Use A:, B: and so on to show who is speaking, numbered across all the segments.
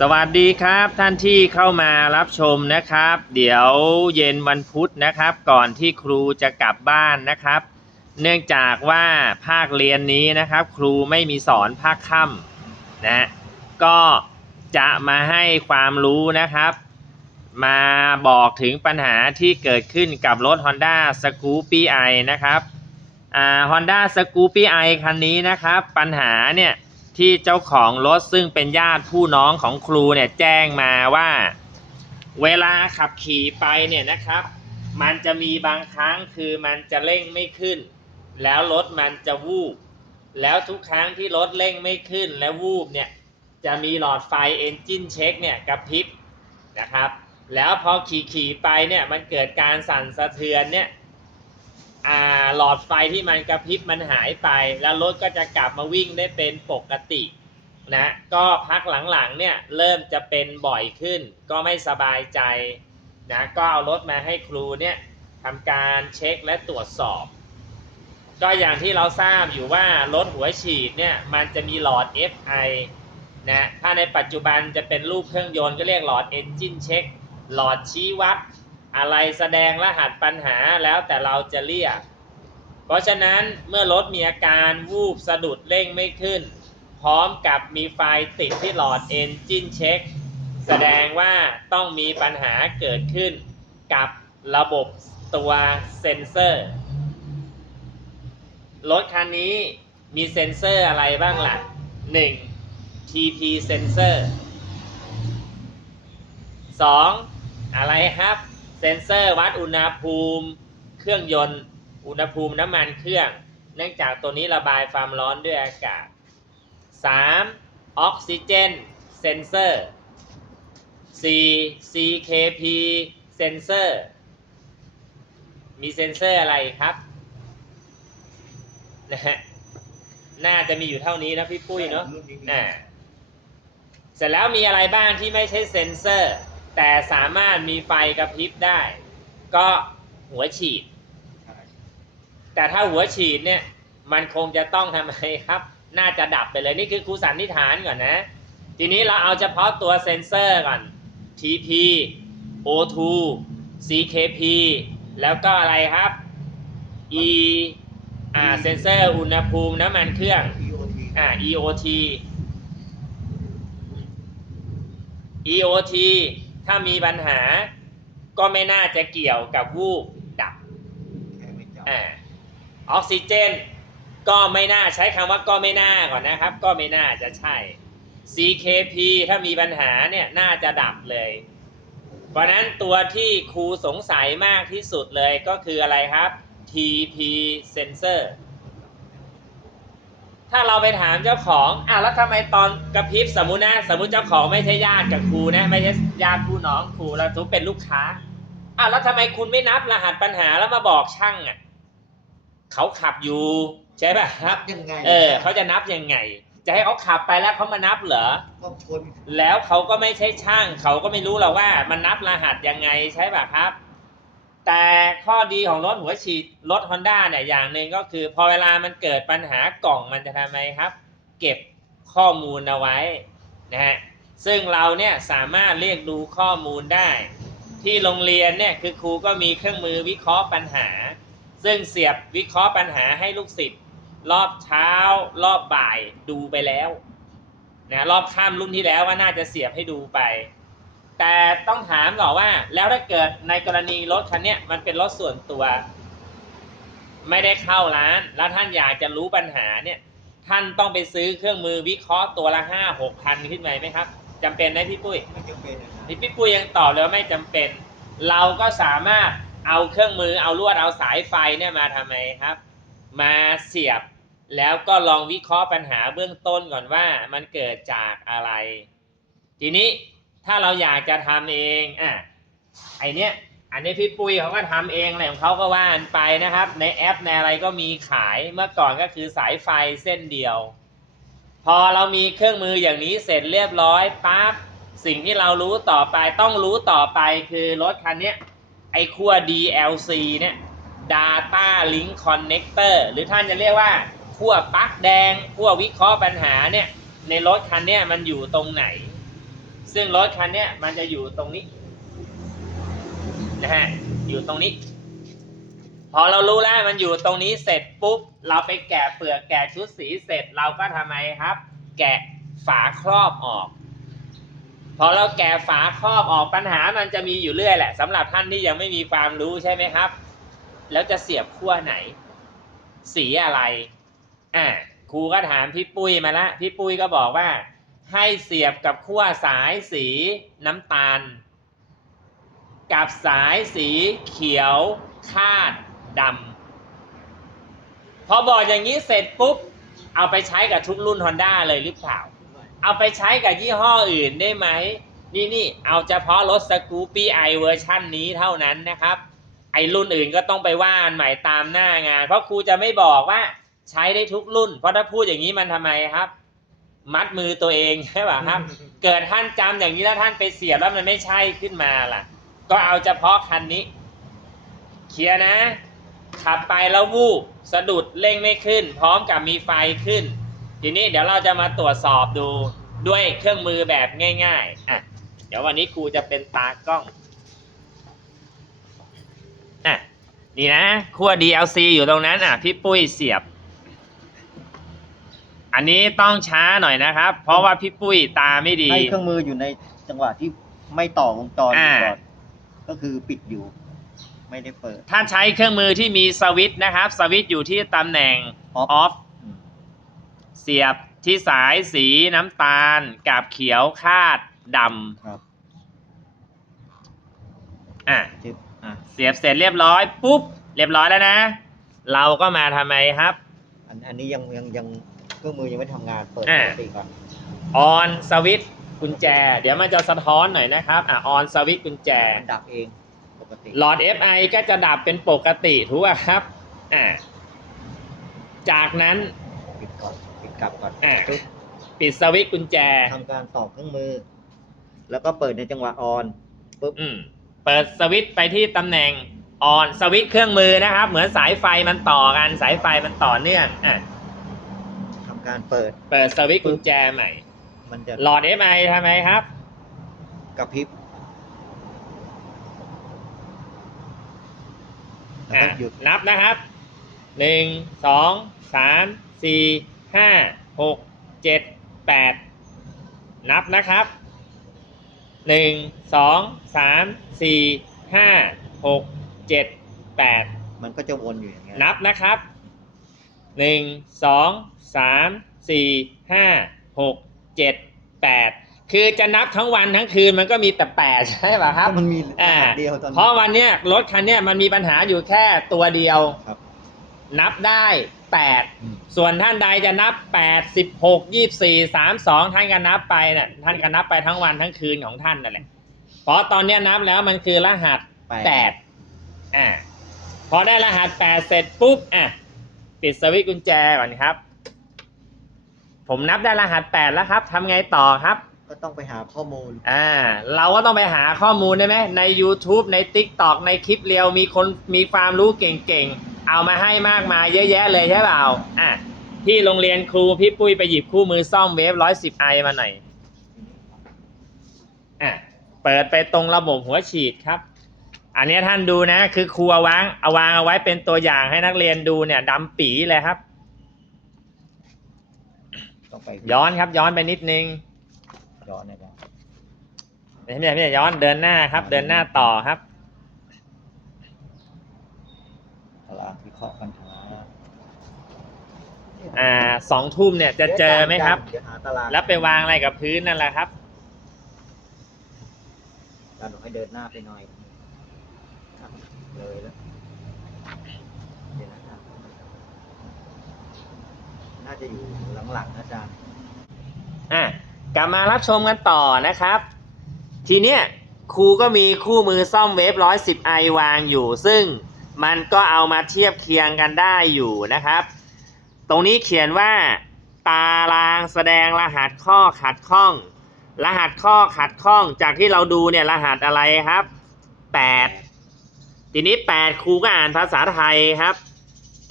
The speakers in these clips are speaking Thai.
A: สวัสดีครับท่านที่เข้ามารับชมนะครับ เดี๋ยวเย็นวันพุธนะครับ ก่อนที่ครูจะกลับบ้านนะครับ เนื่องจากว่าภาคเรียนนี้นะครับ ครูไม่มีสอนภาคค่ำนะก็จะมาให้ความรู้นะครับ มาบอกถึงปัญหาที่เกิดขึ้นกับรถ Honda s c o o p i นะครับอ่า Honda s c o o p i คันนี้นะครับ ปัญหาเนี่ย ที่เจ้าของรถซึ่งเป็นญาติผู้น้องของครูเนี่ยแจ้งมาว่า เวลาขับขี่ไปเนี่ยนะครับ มันจะมีบางครั้งคือมันจะเร่งไม่ขึ้น แล้วรถมันจะวูบแล้วทุกครั้งที่รถเร่งไม่ขึ้นและวูบเนี่ยจะมีหลอดไฟเอนจินเช็คเนี่ยกระพริบนะครับ แล้วพอขี่ขี่ๆไปเนี่ยมันเกิดการสั่นสะเทือนเนี่ย หลอดไฟที่มันกระพริบมันหายไป แล้วรถก็จะกลับมาวิ่งได้เป็นปกตินะก็พักหลังๆเนี่ยเริ่มจะเป็นบ่อยขึ้น ก็ไม่สบายใจนะก็เอารถมาให้ครูเนี่ยทำการเช็คและตรวจสอบ ก็อย่างที่เราทราบอยู่ว่ารถหัวฉีดเนี่ยมันจะมีหลอด FI นะถ้าในปัจจุบันจะเป็นรูปเครื่องยนต์ก็เรียกหลอด Engine Check หลอดชี้วัด อะไรแสดงรหัสปัญหาแล้วแต่เราจะเรียก เพราะฉะนั้นเมื่อรถมีอาการวูบสะดุดเร่งไม่ขึ้น พร้อมกับมีไฟติดที่หลอด Engine Check แสดงว่าต้องมีปัญหาเกิดขึ้นกับระบบตัวเซ็นเซอร์ รถคันนี้มีเซ็นเซอร์อะไรบ้างล่ะ 1. TP เซนเซอร์ 2. อะไรครับ เซ็นเซอร์วัดอุณหภูมิ เครื่องยนต์ อุณหภูมิน้ำมันเครื่อง เนื่องจากตัวนี้ระบายความร้อนด้วยอากาศ 3. ออกซิเจนเซนเซอร์ 4. CKP เซนเซอร์ มีเซนเซอร์อะไรครับนะฮะน่าจะมีอยู่เท่านี้นะพี่ปุ้ยเนาะอ่าเสร็จแล้วมีอะไรบ้างที่ไม่ใช่เซ็นเซอร์ แต่สามารถมีไฟกระพริบได้ ก็หัวฉีด แต่ถ้าหัวฉีดเนี่ยมันคงจะต้องทำไมครับ น่าจะดับไปเลยนี่คือครูสันนิษฐานก่อนนะ ทีนี้เราเอาเฉพาะตัวเซ็นเซอร์ก่อน TP O2 CKP แล้วก็อะไรครับ E อ่าเซนเซอร์อุณหภูมิน้ำมันเครื่อง อ่า EOT EOT ถ้ามีปัญหาก็ไม่น่าจะเกี่ยวกับวูบดับอ่า ออกซิเจน ก็ไม่น่าใช้คำว่าก็ไม่น่าก่อนนะครับ ก็ไม่น่าจะใช่ CKP ถ้ามีปัญหาเนี่ยน่าจะดับเลย เพราะนั้นตัวที่ครูสงสัยมากที่สุดเลยก็คืออะไรครับ TP sensor ถ้าเราไปถามเจ้าของอะแล้วทำไมตอนกระพริบสมมุตินะ สมมุติเจ้าของไม่ใช่ญาติกับครูนะ ไม่ใช่ญาติผู้น้องครูแล้วทุกเป็นลูกค้าอะแล้วทำไมคุณไม่นับรหัสปัญหาแล้วมาบอกช่างอะ เขาขับอยู่ใช่ป่ะครับ
B: ยังไง
A: เออเขาจะนับยังไง จะให้เขาขับไปแล้วเขามานับเหรอ
B: ก็ชน
A: แล้วเขาก็ไม่ใช่ช่าง เขาก็ไม่รู้หรอกว่ามันนับรหัสยังไงใช่ป่ะครับ แต่ข้อดีของรถหัวฉีดรถ Honda เนี่ยอย่างหนึ่งก็คือ พอเวลามันเกิดปัญหากล่องมันจะทำไมครับ เก็บข้อมูลเอาไว้นะฮะซึ่งเราเนี่ยสามารถเรียกดูข้อมูลได้ ที่โรงเรียนเนี่ยคือครูก็มีเครื่องมือวิเคราะห์ปัญหา ซึ่งเสียบวิเคราะห์ปัญหาให้ลูกศิษย์รอบเช้ารอบบ่ายดูไปแล้วนะรอบค่ำรุ่นที่แล้วว่าน่าจะเสียบให้ดูไป แต่ต้องถามก่อนว่า แล้วถ้าเกิดในกรณีรถคันเนี้ยมันเป็นรถส่วนตัว ไม่ได้เข้าร้าน แล้วท่านอยากจะรู้ปัญหาเนี่ยท่านต้องไปซื้อเครื่องมือวิเคราะห์ตัวละห้าหกพันขึ้นไปไหมครับจำเป็นไหมพี่ปุ้ย
B: ไม่จำเป็นนะ
A: นี่พี่ปุ้ยยังตอบเลยว่าไม่จำเป็น เราก็สามารถ เอาเครื่องมือเอาลวดเอาสายไฟเนี่ยมาทำไมครับ มาเสียบแล้วก็ลองวิเคราะห์ปัญหาเบื้องต้นก่อนว่ามันเกิดจากอะไร ทีนี้ถ้าเราอยากจะทำเองอะไอเนี้ยอันนี้พี่ปุ้ยเขาก็ทำเองอะไรของเขาก็ว่ากันไปนะครับ ในแอปในอะไรก็มีขายเมื่อก่อนก็คือสายไฟเส้นเดียว พอเรามีเครื่องมืออย่างนี้เสร็จเรียบร้อยปั๊บสิ่งที่เรารู้ต่อไปต้องรู้ต่อไปคือรถคันเนี้ย ไอ้ขั้ว DLC เนี่ย Data Link Connector หรือท่านจะเรียกว่าขั้วปลั๊กแดงขั้ววิเคราะห์ปัญหาเนี่ย ในรถคันเนี้ยมันอยู่ตรงไหน ซึ่งรถคันเนี้ยมันจะอยู่ตรงนี้นะฮะอยู่ตรงนี้ พอเรารู้แล้วมันอยู่ตรงนี้เสร็จปุ๊บ เราไปแกะเปลือกแกะชุดสีเสร็จเราก็ทำไมครับ แกะฝาครอบออก พอเราแกะฝาครอบออกปัญหามันจะมีอยู่เรื่อยแหละสำหรับท่านที่ยังไม่มีความรู้ใช่ไหมครับ แล้วจะเสียบขั้วไหน สีอะไรอ่าครูก็ถามพี่ปุ้ยมาละพี่ปุ้ยก็บอกว่า ให้เสียบกับขั้วสายสีน้ำตาล กับสายสีเขียวคาดดำพอบอกอย่างนี้เสร็จปุ๊บ เอาไปใช้กับทุกรุ่น Honda เลยหรือเปล่า เอาไปใช้กับยี่ห้ออื่นได้ไหม นี่นี่เอาเฉพาะรถสกูปี้ไอเวอร์ชันนี้เท่านั้นนะครับ ไอรุ่นอื่นก็ต้องไปว่าอันใหม่ตามหน้างาน เพราะครูจะไม่บอกว่าใช้ได้ทุกรุ่น เพราะถ้าพูดอย่างนี้มันทำไมครับ มัดมือตัวเองใช่ป่ะครับ เกิดท่านจำอย่างนี้แล้วท่านไปเสียบแล้วมันไม่ใช่ขึ้นมาล่ะ ก็เอาเฉพาะคันนี้ เคลียร์นะ ขับไปแล้ววูบสะดุดเร่งไม่ขึ้น พร้อมกับมีไฟขึ้น ทีนี้เดี๋ยวเราจะมาตรวจสอบดูด้วยเครื่องมือแบบง่ายๆอะเดี๋ยววันนี้ครูจะเป็นตากล้องอะนี่นะขั้ว DLC อยู่ตรงนั้นอะพี่ปุ้ยเสียบ อันนี้ต้องช้าหน่อยนะครับ เพราะว่าพี่ปุ้ยตาไม่ดี
B: ให้เครื่องมืออยู่ในจังหวะที่ไม่ต่อวงจร
A: อ่า
B: ก่อนก็คือปิดอยู่ ไม่ได้เปิด
A: ถ้าใช้เครื่องมือที่มีสวิตช์นะครับ สวิตช์อยู่ที่ตำแหน่ง
B: Off
A: off
B: อืม
A: เสียบที่สายสีน้ำตาลกับเขียวคาดด
B: ครับำ
A: อะ
B: จึ๊บอะ
A: เสียบเสร็จเรียบร้อยปุ๊บเรียบร้อยแล้วนะ เราก็มาทำไมครับ
B: อันอันนี้ยังยังยังเครื่องมือยังไม่ทำงานเปิด
A: อ่า
B: ปกติก่อน
A: on สวิตช์กุญแจ เดี๋ยวมันจะสะท้อนหน่อยนะครับอะ on สวิตช์กุญแจ
B: มันดับเองปกติ
A: หลอด FI ก็จะดับเป็นปกติถูกป่ะครับอ่าจากนั้น
B: ปิดก่อน ปิดกลับก่อน
A: อ่า
B: ปึ๊บ
A: ปิดสวิตช์กุญแจ
B: ทำการต่อเครื่องมือ แล้วก็เปิดในจังหวะออนปุ๊บ
A: อืมเปิดสวิตช์ไปที่ตำแหน่ง on สวิตช์เครื่องมือนะครับ เหมือนสายไฟมันต่อกันสายไฟมันต่อเนื่องอะ
B: ทำการเปิด
A: เปิดสวิตช์กุญแจใหม่
B: มันจะ
A: หลอด FI ทำไมครับ
B: กระพริบแล้ว
A: อะ
B: ก็หยุด
A: นับนะครับหนึ่งสองสามสี่ ห้าหกเจ็ดแปดนับนะครับหนึ่งสองสามสี่ห้าหกเจ็ดแปด
B: มันก็จะวนอยู่อย่างเงี้ย
A: นับนะครับหนึ่งสองสามสี่ห้าหกเจ็ดแปดคือจะนับทั้งวันทั้งคืนมันก็มีแต่แปดใช่ป่ะครับ
B: มันมี
A: อ่า
B: เดียวตอนนี้
A: เพราะวันเนี้ยรถคันเนี้ยมันมีปัญหาอยู่แค่ตัวเดียว
B: ครับ
A: นับได้แปด
B: อืม
A: ส่วนท่านใดจะนับแปดสิบหกยี่สี่สามสองท่านก็นับไปน่ะท่านก็นับไปทั้งวันทั้งคืนของท่านนั่นแหละเพราะตอนเนี้ยนับแล้วมันคือรหัส แปดอ่า พอได้รหัสแปดเสร็จปุ๊บ อะ ปิดสวิตช์กุญแจก่อนครับ ผมนับได้รหัสแปดแล้วครับ ทำไงต่อครับ
B: ก็ต้องไปหาข้อมูล
A: อ่า เราก็ต้องไปหาข้อมูลได้ไหมใน YouTube ใน TikTok ในคลิปเรียวมีคนมีความรู้เก่งๆ เอามาให้มากมายเยอะแยะเลยใช่เปล่าอะที่โรงเรียนครูพี่ปุ้ยไปหยิบคู่มือซ่อมเวฟร้อยสิบไอมาหน่อยอะเปิดไปตรงระบบหัวฉีดครับ อันนี้ท่านดูนะ คือครูเอาวางเอาวางเอาไว้เป็นตัวอย่างให้นักเรียนดูเนี่ยดำปีเลยครับ
B: ต้องไป
A: ย้อนครับย้อนไปนิดนึง
B: ย้อนนะครับ
A: ไม่ใช่ไม่ใช่ไม่ใช่ย้อนเดินหน้าครับ เดินหน้าต่อครับ
B: ตารางวิเคราะห์ปัญหา
A: อ่าสองทุ่มเนี่ยจะเจอไหมครับ
B: เดี๋ยวหาตาราง
A: แล้วไปวางอะไรกับพื้นนั่นแหละครับ
B: การบอกให้เดินหน้าไปหน่อยครับเลยแล้วเดี๋ยวนะครับน่าจะอยู่หลังๆนะอาจารย์
A: อะกลับมารับชมกันต่อนะครับ ทีเนี้ยครูก็มีคู่มือซ่อมเวฟร้อยสิบไอวางอยู่ ซึ่ง มันก็เอามาเทียบเคียงกันได้อยู่นะครับ ตรงนี้เขียนว่า ตารางแสดงรหัสข้อขัดข้อง รหัสข้อขัดข้อง จากที่เราดูเนี่ยรหัสอะไรครับ 8 ทีนี้ 8 ครูก็อ่านภาษาไทยครับ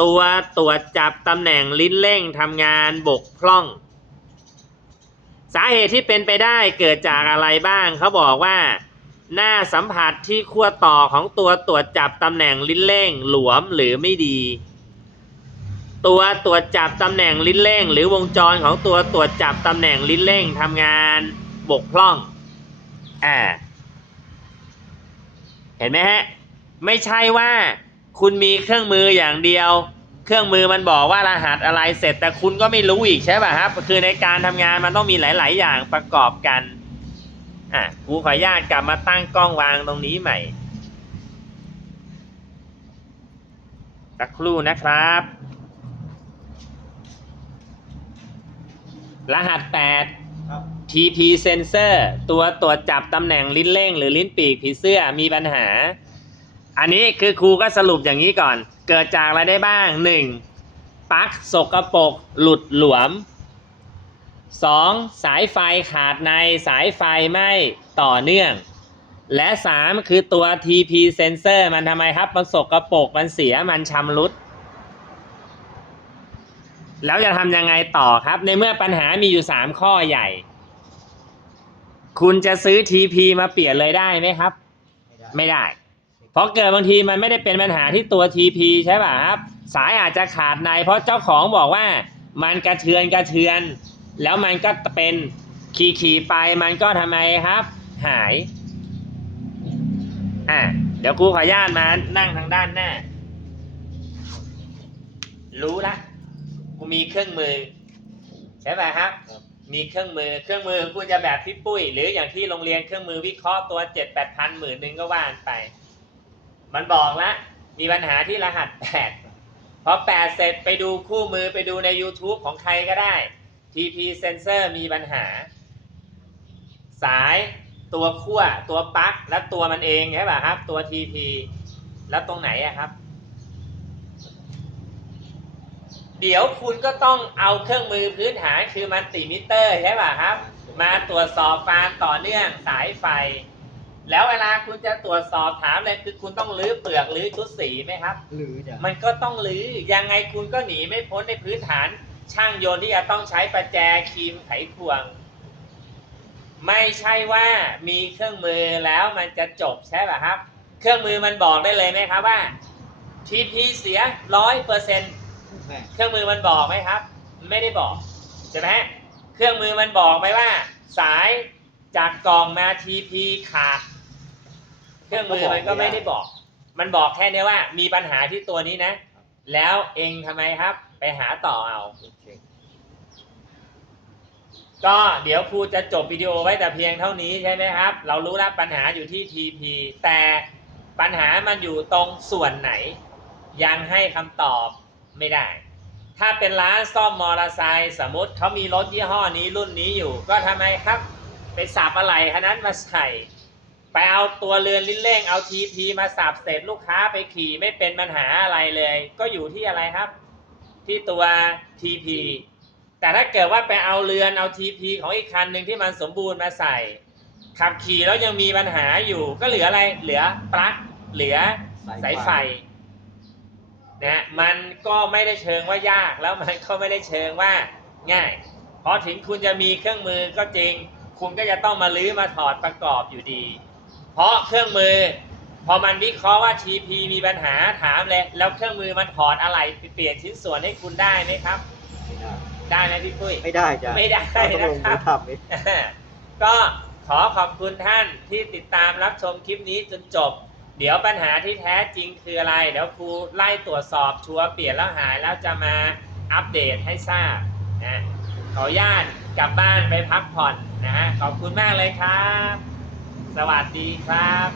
A: ตัวตรวจจับตำแหน่งลิ้นเร่งทำงานบกพร่อง สาเหตุที่เป็นไปได้เกิดจากอะไรบ้างเขาบอกว่า หน้าสัมผัสที่ขั้วต่อของตัวตรวจจับตำแหน่งลิ้นเร่งหลวมหรือไม่ดี ตัวตรวจจับตำแหน่งลิ้นเร่ง หรือวงจรของตัวตรวจจับตำแหน่งลิ้นเร่งทำงานบกพร่องอ่าเห็นไหมฮะ ไม่ใช่ว่าคุณมีเครื่องมืออย่างเดียว เครื่องมือมันบอกว่ารหัสอะไรเสร็จ แต่คุณก็ไม่รู้อีกใช่ป่ะครับ คือในการทำงานมันต้องมีหลาย ๆ อย่างประกอบกัน อะกูขออนุญาตกลับมาตั้งกล้องวางตรงนี้ใหม่สักครู่นะครับ รหัส8
B: ครับ
A: TP sensor ตัวตรวจจับตำแหน่งลิ้นเร่ง หรือลิ้นปีกผีเสื้อมีปัญหา อันนี้คือครูก็สรุปอย่างนี้ก่อน เกิดจากอะไรได้บ้าง 1. ปลั๊กสกปรกหลุดหลวม 2. สายไฟขาดในสายไฟไม่ต่อเนื่อง และ 3 คือตัว TP sensor มันทำไมครับ มันสกปรกมันเสียมันชำรุด แล้วจะทำยังไงต่อครับ ในเมื่อปัญหามีอยู่ 3 ข้อใหญ่ คุณจะซื้อ TP มาเปลี่ยนเลยได้ไหมครับ
B: ไม่ได้
A: ไม่ได้ เพราะเกิดบางทีมันไม่ได้เป็นปัญหาที่ตัว TP ใช่ป่ะครับ สายอาจจะขาดใน เพราะเจ้าของบอกว่ามันกระเทือนกระเทือน แล้วมันก็เป็นขี่ขี่ๆไปมันก็ทำไมครับ หาย อะเดี๋ยวครูขออนุญาตมานั่งทางด้านหน้า รู้ละกูมีเครื่องมือ ใช่ป่ะครับ
B: ครับ
A: มีเครื่องมือเครื่องมือของคุณจะแบบพี่ปุ้ย หรืออย่างที่โรงเรียนเครื่องมือวิเคราะห์ตัวเจ็ดแปดพันหมื่นหนึ่งก็ว่านไป มันบอกละมีปัญหาที่รหัสแปดพอแปดเสร็จไปดูคู่มือไปดูใน YouTube ของใครก็ได้ TP sensor มีปัญหา สายตัวขั้วตัวปลั๊กและตัวมันเองใช่ป่ะครับ ตัว TP แล้วตรงไหนอะครับ เดี๋ยวคุณก็ต้องเอาเครื่องมือพื้นฐานคือมัลติมิเตอร์ใช่ป่ะครับ มาตรวจสอบความต่อเนื่องสายไฟ แล้วเวลาคุณจะตรวจสอบถามเลยคือคุณต้องรื้อเปลือกรื้อชุดสีไหมครับ
B: หรือจะ
A: มันก็ต้องรื้อยังไงคุณก็หนีไม่พ้นในพื้นฐาน ช่างโยนที่จะต้องใช้ประแจครีมไขควง ไม่ใช่ว่ามีเครื่องมือแล้วมันจะจบใช่ป่ะครับ เครื่องมือมันบอกได้เลยไหมครับว่า TP เสียร้อยเปอร์เซ็นต์เครื่องมือมันบอกไหมครับ ไม่ได้บอกใช่ไหมเครื่องมือมันบอกไหมว่า สายจากกล่องมา TP ขาดเครื่องมือมันก็ไม่ได้บอก มันบอกแค่นี้ว่า มีปัญหาที่ตัวนี้นะ แล้วเองทำไมครับ ไปหาต่อเอา ก็เดี๋ยวครูจะจบวิดีโอไว้แต่เพียงเท่านี้ใช่ไหมครับ เรารู้แล้วปัญหาอยู่ที่ TP แต่ปัญหามันอยู่ตรงส่วนไหน ยังให้คำตอบไม่ได้ ถ้าเป็นร้านซ่อมมอเตอร์ไซค์สมมติเขามีรถยี่ห้อนี้รุ่นนี้อยู่ ก็ทำไมครับ ไปสับอะไรคันนั้นมาใส่ไปเอาตัวเรือนลิ้นเร่งเอา TP มาสับเสร็จลูกค้าไปขี่ไม่เป็นปัญหาอะไรเลย ก็อยู่ที่อะไรครับ ที่ตัว TP แต่ถ้าเกิดว่าไปเอาเรือนเอา TP ของอีกคันหนึ่งที่มันสมบูรณ์มาใส่ ขับขี่แล้วยังมีปัญหาอยู่ก็เหลืออะไรเหลือปลั๊กเหลือสายไฟนะมันก็ไม่ได้เชิงว่ายากแล้วมันก็ไม่ได้เชิงว่าง่ายเพราะถึงคุณจะมีเครื่องมือก็จริง คุณก็จะต้องมาลื้อมาถอดประกอบอยู่ดี เพราะเครื่องมือ พอมันวิเคราะห์ว่า TP มีปัญหาถามเลยแล้วเครื่องมือมันถอดอะไรเปลี่ยนชิ้นส่วนให้คุณได้ไหมครับ
B: ไม่ได้
A: ได้ไหมพี่ปุ้ย
B: ไม่ได้จ้ะ
A: ไม่ได้
B: เราต้องลง
A: นะครั
B: มื
A: บ
B: อทำเอง
A: ก็ขอขอบคุณท่านที่ติดตามรับชมคลิปนี้จนจบ เดี๋ยวปัญหาที่แท้จริงคืออะไร เดี๋ยวครูไล่ตรวจสอบชัวร์เปลี่ยนแล้วหายแล้วจะมาอัปเดตให้ทราบนะขออนุญาตกลับบ้านไปพักผ่อนนะฮะขอบคุณมากเลยครับ สวัสดีครับ